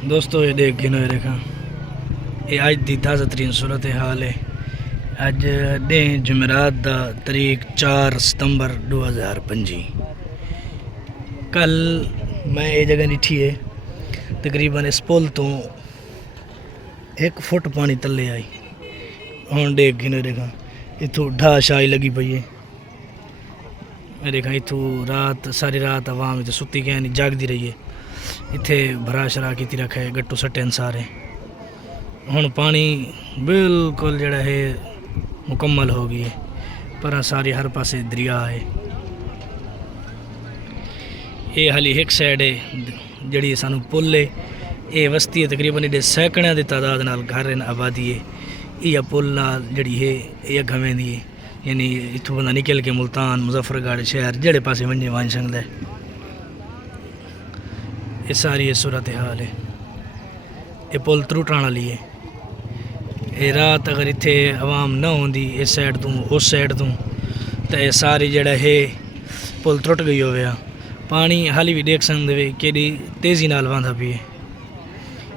दोस्तों ये देख गिनो देखा ये अज की ताज़ा तरीन सूरत हाल है। अज डे जुमेरात दा तारीख 4 सितंबर 2025। कल मैं ये जगह डिठी है तकरीबन इस पुल तो 1 फुट पानी तले आई। हम देख गिनो देखा इतों ढा शाई लगी पई है। मैं देखा इतों रात सारी रात आवाम इतने सुती गए नहीं जागती रही है। इतने भरा शरा की रखा है गट्टू सट्टे सारे। हुण पानी बिल्कुल जड़ा है मुकम्मल हो गई है पर सारी हर पासे दरिया है। ये हाली एक साइड है जड़ी सानू पुल है ये वस्ती है तकरीबन एडे सैकड़ियां की तादाद नाल घर आबादी है। यह पुल नाल जड़ी है ये गवें दी है यानी इतों बंदा निकल के मुल्तान मुजफ्फरगढ़ शहर जड़े पासे वंजे वन सकता है। ये सारी ये सूरत हाल है। ये पुल त्रुटण वाली है। ये रात अगर इत्थे आवाम न होंदी इस साइड तू उस साइड तू तो ये सारी जड़ा है पुल त्रुट गई हो गया। पानी हाली भी देख सकते कि तेज़ी नाल वांदा पी है।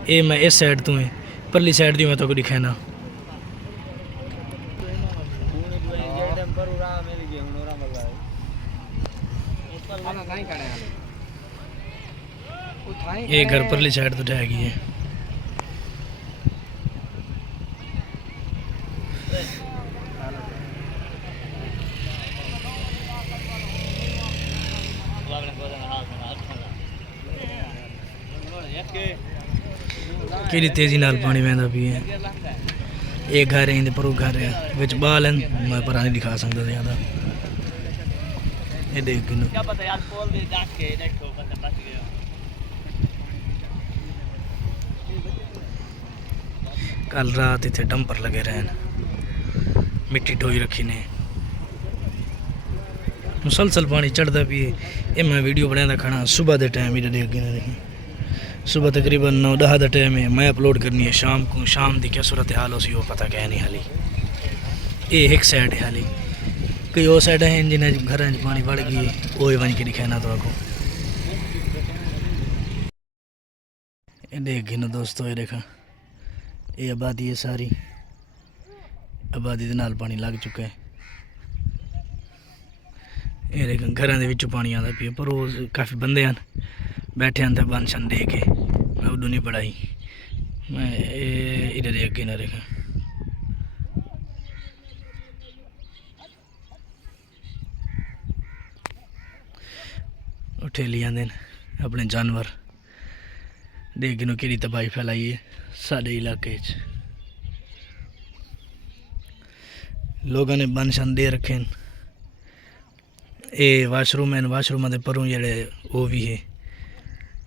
ये मैं इस साइड तू है परली साइड दी मैं तो दिखाना। ये घर परली साइड तो ढह गई है। कि तेज़ी नाल पानी वहदा पी है। ये घर है पर वो घर है विच बाल हैं मैं पर नहीं दिखा सकता ज़्यादा। ये देख गिनो कल रात इतने डंपर लगे रहन मिट्टी ढोई रखी ने मुसलसल पानी चढ़ता भी है। ये मैं वीडियो बनाया खड़ा सुबह के टाइम ही देख गिनो सुबह तकरीबन 9-10 का टाइम है। मैं अपलोड करनी है शाम को। शाम की क्या सूरत हाल हो सी वो पता क्या नहीं हाली। ये एक साइड है हाली कई और साइड हैं जिन्हें घर पानी बढ़ गई वो वन के दिखाना तो आपको। ये देख गिनो दोस्तों ये देखा ये आबादी है सारी आबादी के नाल पानी लग चुका है। ये देख घर के पानी आता पी पर वो काफ़ी बंदे हैं बैठे हैं बन शन दे के मैं उदू नहीं पढ़ाई। मैं इधर देख के ना देखा ठेली आते अपने जानवर देख गिनो कि तबाही फैलाई है साढ़े इलाके लोगों ने बन शन दे रखे हैं। ये वाशरूम हैं वाशरूम के परों जड़े वो भी है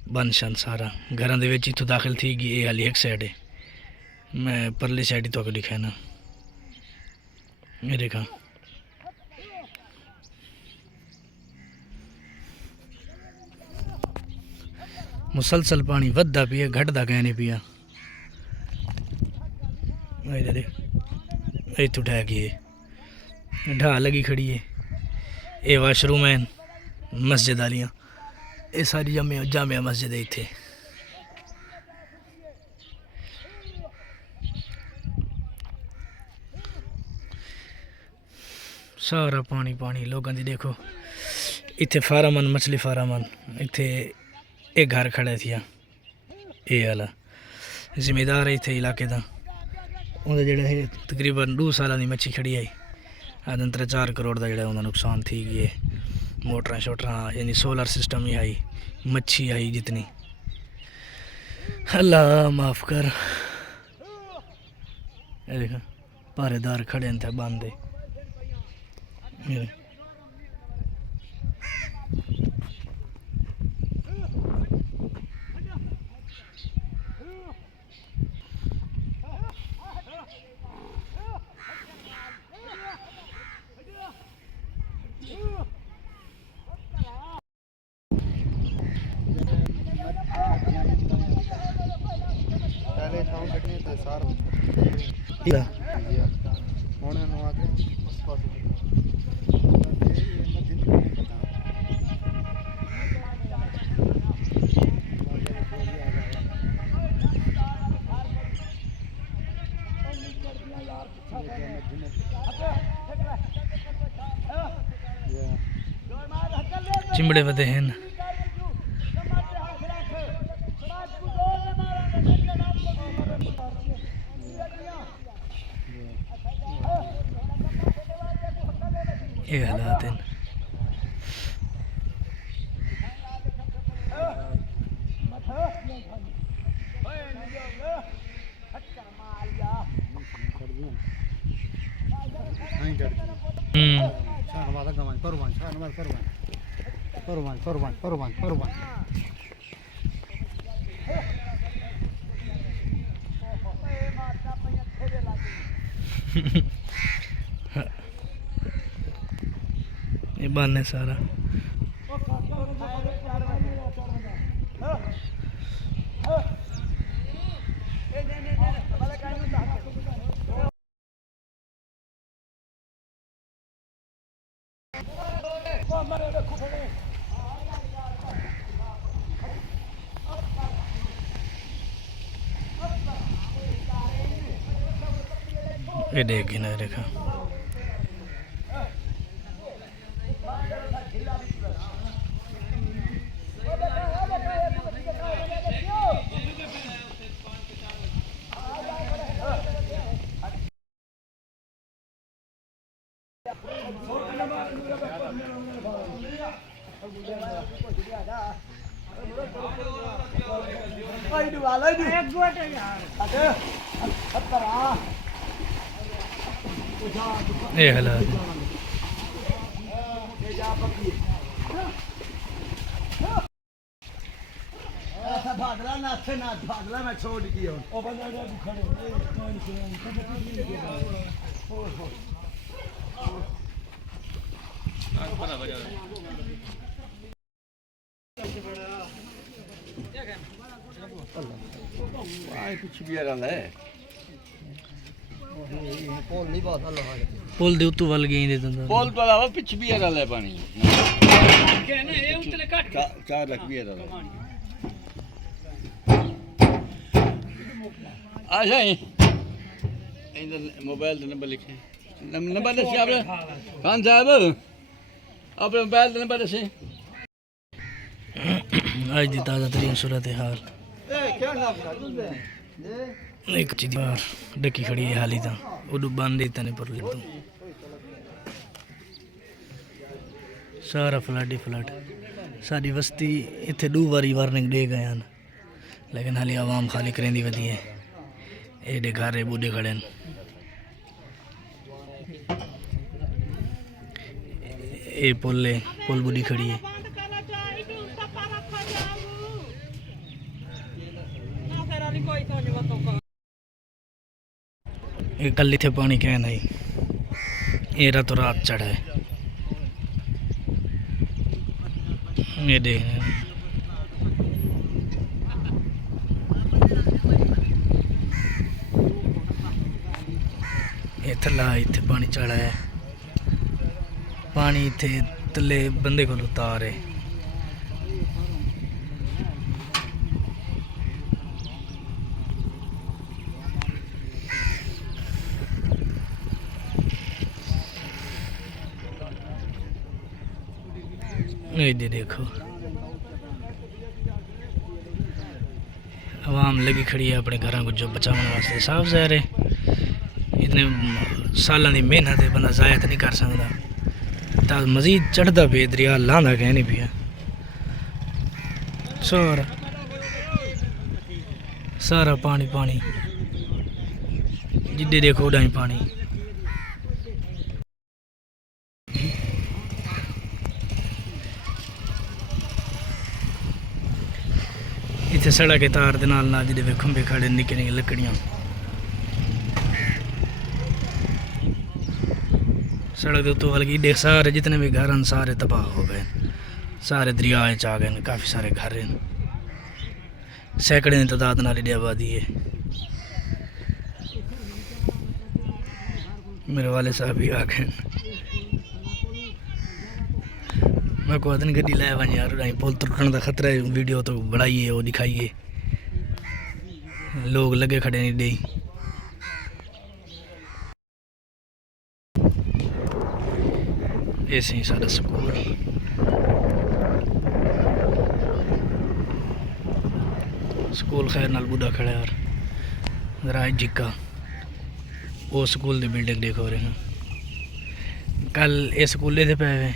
बन शन सारा घर इतों दाखिल थी गई। ये हाली एक साइड है मैं परली साइड ही तो दिखाना। ये देखा मुसलसल पानी वधा पिया घटता कह नहीं पिया। इतों ढह गई है ढा लगी खड़ी है। ये वाशरूम है मस्जिद आलियाँ ये सारी जामिया मस्जिद है इत्थे। सारा पानी पानी लोगों की देखो इत्थे फार्म मछली फार्म इत्थे एक घर खड़े थी ये वाला जिम्मेदार है इत्थे इलाके का उन्हें जड़े है तकरीबन 2 साल की मच्छी खड़ी आई आदन 3-4 करोड़ का जो नुकसान थी गए। मोटर शोटर यानी सोलर सिस्टम ही आई मच्छी आई जितनी अल्लाह माफ़ कर। देखा पहरेदार खड़े थे बंदे चिंबड़े वधे हैं। ये हालात हैं। ये बन है सारा। ये देख ना देखा। ये हालात हैं। मैं छोड़ दिया कुछ भी है पुल दे उत्तू वल गई दे तंदा पोल तो अलावा पिछ भी है पानी चार रख भी है अच्छा इधर मोबाइल का नंबर लिखे नंबर दसी आप खान साहब अपने मोबाइल का नंबर दसी आज दी ताज़ा तरीन सूरत हाल। एक चीज बार डकी खड़ी है हाली ता उडू बंद ही तने पर ले तू सारा फ्लड ही फ्लड। सारी बस्ती इत्थे 2 बारी वार्निंग दे गए हैं लेकिन हाली आवाम खाली करेंदी वधी है। एडे घर बूढ़े खड़े हैं। ये पुल बूढ़ी खड़ी है। ये कल इतने पानी क्या नहीं ये तो रात चढ़ा है। ये देख ये थला इतने पानी चढ़ा है। पानी इतने तले बंदे को उतार है। ये देखो आवाम लगी खड़ी है अपने घरों को जो बचाने वास्ते। साफ ज़ाहिर है इतने सालों की मेहनत है बंदा ज़ाया तो नहीं कर सकता। तो मजीद चढ़ता पे दरिया लांदा कह नहीं पिया सारा पानी पानी जिद्दे देखो उड़ा ही पानी। इतने सड़क के तार दे नाल जिहदे खंबे खड़े निक्के निक्के लकड़ियां सड़क के उत्तों हल्की देख सारे जितने भी घर हैं सारे तबाह हो गए। सारे दरिया च आ गए। काफ़ी सारे घर हैं। सैकड़े की तादाद नाल एडी आबादी है। मेरे वाले साहब भी आ गए। मैं को आदमी गड्डी लै वन यार पुल टुटने का खतरा है। वीडियो तो बढ़ाइए वो दिखाइए। लोग लगे खड़े नहीं दे। ऐसे ही सारा स्कूल स्कूल खैर नाल बुढ़ा खड़ा है और राज जिक्का वो स्कूल की बिल्डिंग देखो रहे हैं। कल इस स्कूले से पे हुए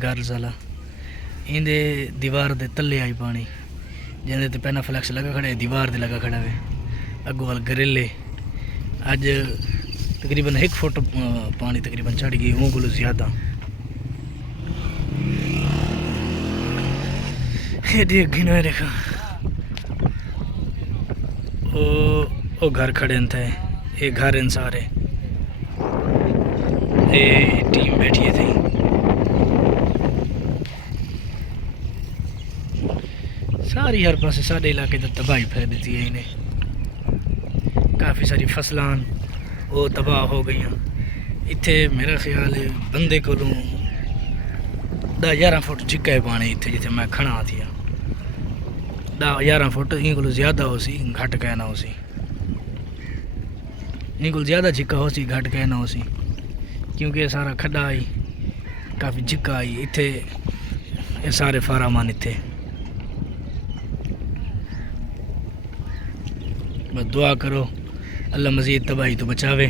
गर्ल्स वाला इंदे दीवार दे तले आई पानी जिंदे ते पहना फ्लैक्स लगा खड़ा है, दीवार दे लगा खड़ा है अगो वाल ग्रिल। अज तकरीबन 1 फुट पानी तकरीबन चढ़ गई वो को ज़्यादा। ये देख देखा ओ घर खड़े थे, ये घर इन सारे ये टीम बैठी थी। सारी हर पासे सारे इलाके तो तबाही फैल दी है इन्हें। काफ़ी सारी फसलां वो तबाह हो गई। इत्थे मेरा ख्याल है बंदे को 10-11 फुट जिक्का है पानी इत्थे जिथे मैं खड़ा थी। 10-11 फुट इन को ज़्यादा हो सी, घट कहना हो सी। इन को ज़्यादा जिक्का हो सी, घट कहना हो सी, क्योंकि सारा खड्डा आई, काफ़ी जिक्का आई इत्थे। ये सारे फारामान इत्थे। बस दुआ करो अल्लाह मज़ीद तबाही तो बचावे।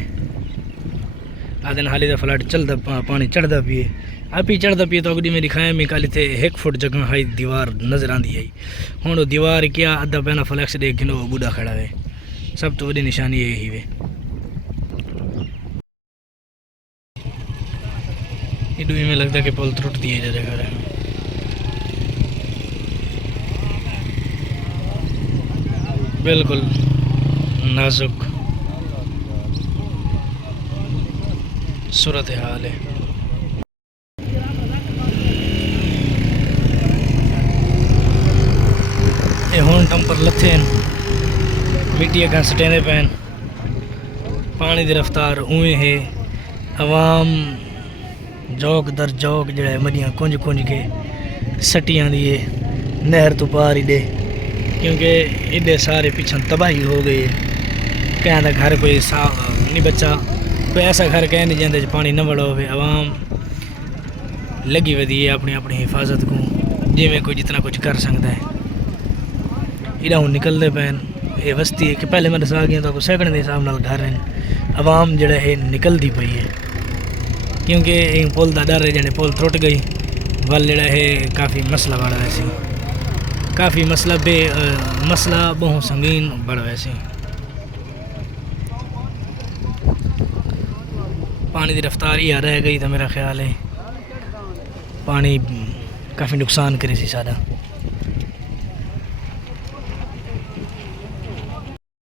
आदन हाली का फ्लड चलता पानी चढ़ता पिए आप ही चढ़ता पिए। तो अगड़ी में दिखाया मैं कल इतने 1 फुट जगह हाई दीवार नज़र आती आई। हूँ वो दीवार क्या अद्धा पैना फ्लैक्स देख के वो बूढ़ा खड़ा है। सब तो बड़ी निशानी यही वे। इडू में लगता कि पुल त्रुट दिए जा रहा है। बिल्कुल नाजुक सूरत हाल है। ये हुण टंपर लथे मिट्टी अगर सटेने पैन पानी की रफ्तार उवें है। आवाम जौक दर जौक जड़ा मरियां कुंज कुंज के सटियां दिए नहर तो पार ही दे, क्योंकि इधे सारे पिछन तबाही हो गई है। कहीं का घर कोई साफ नहीं बचा, कोई ऐसा घर कह नहीं जिंदे पानी न बड़ा हो। आवाम लगी वधी है अपनी अपनी हिफाजत को, जिमें कोई जितना कुछ कर सकता है। इधर हूँ निकलते पैन ये बस्ती है कि पहले मैं दस आ गया तो सैकड़े के हिसाब नाल घर हैं। आवाम जड़ा है निकलती पई है, क्योंकि पुल का डर है जने पुल त्रुट गई वाल जड़ा है काफ़ी मसला बढ़ वैसे, काफ़ी मसला बहुत संगीन बढ़ वैसे। पानी की रफ्तार ही आ रह गई तो मेरा ख्याल है पानी काफ़ी नुकसान करे सी सारा।